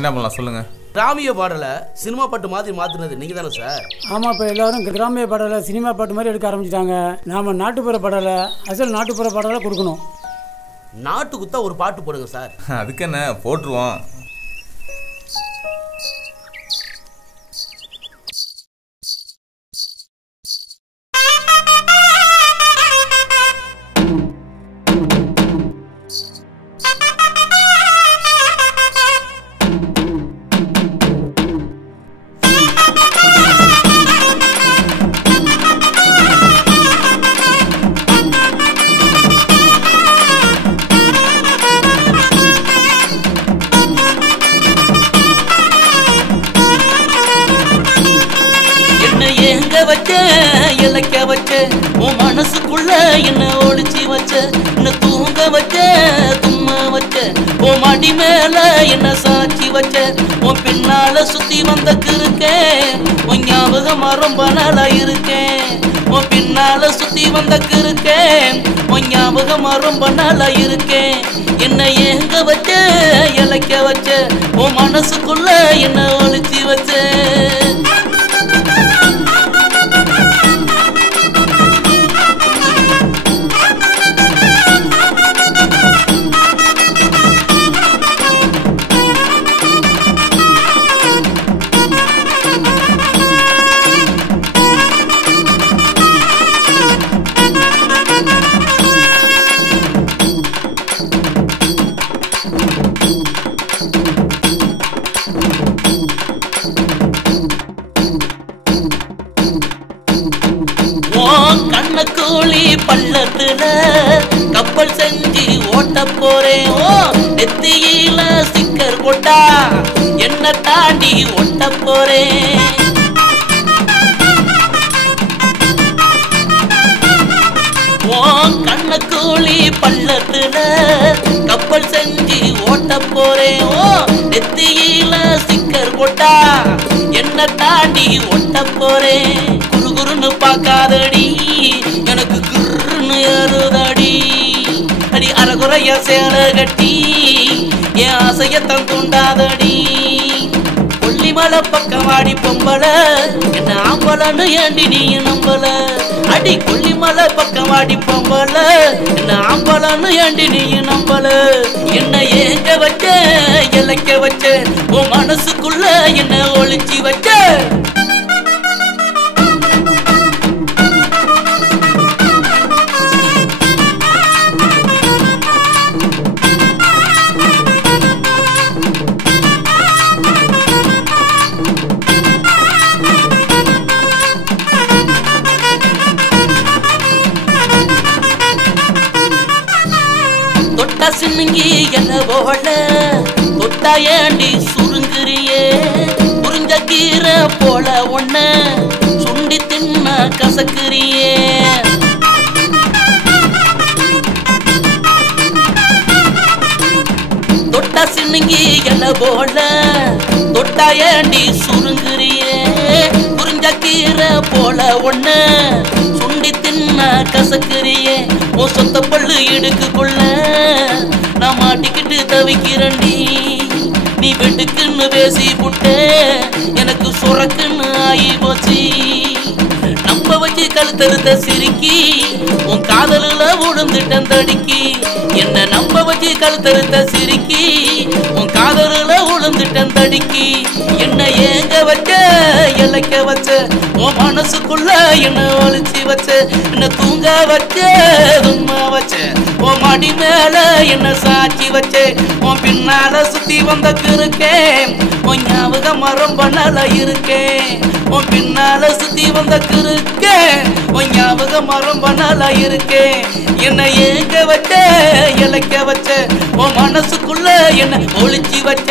என்ன பண்ணலாம் சொல்லுங்க. கிராமிய பாடலை சினிமா பாட்டு மாதிரி மாற்றினது நீங்கள் தானே சார்? ஆமாம், இப்போ எல்லாரும் கிராமிய பாடலை சினிமா பாட்டு மாதிரி எடுக்க ஆரம்பிச்சிட்டாங்க. நாம் நாட்டுப்புற பாடலை அசல் நாட்டுப்புற பாடலை கொடுக்கணும். நாட்டுக்குத்தான் ஒரு பாட்டு போடுங்க சார். அதுக்கு என்ன போட்டுருவோம். இலக்க வச்ச உன் மனசுக்குள்ள என்ன ஒளிச்சி வச்ச, என்ன தூங்க வச்ச தும்மா வச்ச, உன் மடி மேல என்ன சாட்சி வச்ச, உன் பின்னால சுத்தி வந்த கிருக்கேன், உன் ஞாபகமா ரொம்ப நாளா இருக்கேன், உன் பின்னால சுத்தி வந்த கிருக்கேன், உன் ஞாபகமா ரொம்ப நாளா இருக்கேன். என்ன ஏங்க வச்ச இலக்க வச்ச உன் மனசுக்குள்ள என்ன ஒளிச்சி வச்ச. கண்ணக்கூலி பள்ளத்துல கப்பல் செஞ்சு ஓட்ட போறேன், நெத்தியில ஸ்டிக்கர் போட்டா என்ன தாண்டி ஓட்ட போறேன். கண்ணக்கூலி பள்ளத்துல கப்பல் செஞ்சு ஓட்ட போறேன், நெத்தியில ஸ்டிக்கர் போட்டா என்ன தாண்டி ஓட்ட போறேன். குறுகுறுன்னு பார்க்காதடி எனக்கு குறுன்னு ஏறுதடி, அடி அரைகுறைய சேலை கட்டி என் ஆசையத்தான் தூண்டாதடி. கொல்லிமலை பக்கம் ஆடி பொம்பல என்ன ஆம்பலன்னு ஏண்டி நீ நம்பல, அடி கொல்லிமலை பக்கம் ஆடி பொம்பல என்ன ஆம்பலன்னு ஏண்டி நீ நம்பல. என்ன ஏங்க வச்ச இலக்க வச்ச உன் மனசுக்குள்ள என்ன ஒளிச்சி வச்ச. தொட்டா சின்னுங்கி என்ன போல தொட்டா ஏண்டி சுருங்குறியே, புரிஞ்ச கீரை போல ஒன்ன சுண்டி தின்ன கசக்குறியே. தொட்டா சின்னுங்கி என்ன போல தொட்டா ஏண்டி சுருங்குறியே, புரிஞ்ச கீரை போல ஒன்ன சுண்டி தின்ன கசக்குறியே. ஓ சொத்த பள்ளு இடுக்குள்ள நான் மாட்டிக்கிட்டு தவிக்கிறண்டி, நீ வெட்டுக்குன்னு பேசி புட்ட எனக்கு சுரக்குன்னு ஆகி போச்சு. நம்ப வச்சு கழுத்தறுத்த சிரிக்கி உன் காதலுல உழுந்துட்டன் தடுக்கி, என்ன நம்ப வச்சு கழுத்தறுத்த சிரிக்கி உன் காதலுல உழுந்துட்டன் தடுக்கி. என்ன ஏங்க வச்ச இலக்க வச்ச உன் மனசுக்குள்ள என்ன ஒளிச்சி வச்ச, என்ன தூங்க வச்ச தும்மா வச்ச, உன் மடி மேல என்ன சாட்சி வச்ச, உன் பின்னால சுத்தி வந்த கிருக்கேன், உன் ஞாபகமா ரொம்ப நாளா இருக்கேன், உன் பின்னால சுத்தி வந்த கிருக்கேன், உன் ஞாபகமா ரொம்ப நாளா இருக்கேன். என்ன ஏங்க வச்ச இலக்க வச்ச உன் மனசுக்குள்ள என்ன ஒளிச்சி வச்ச.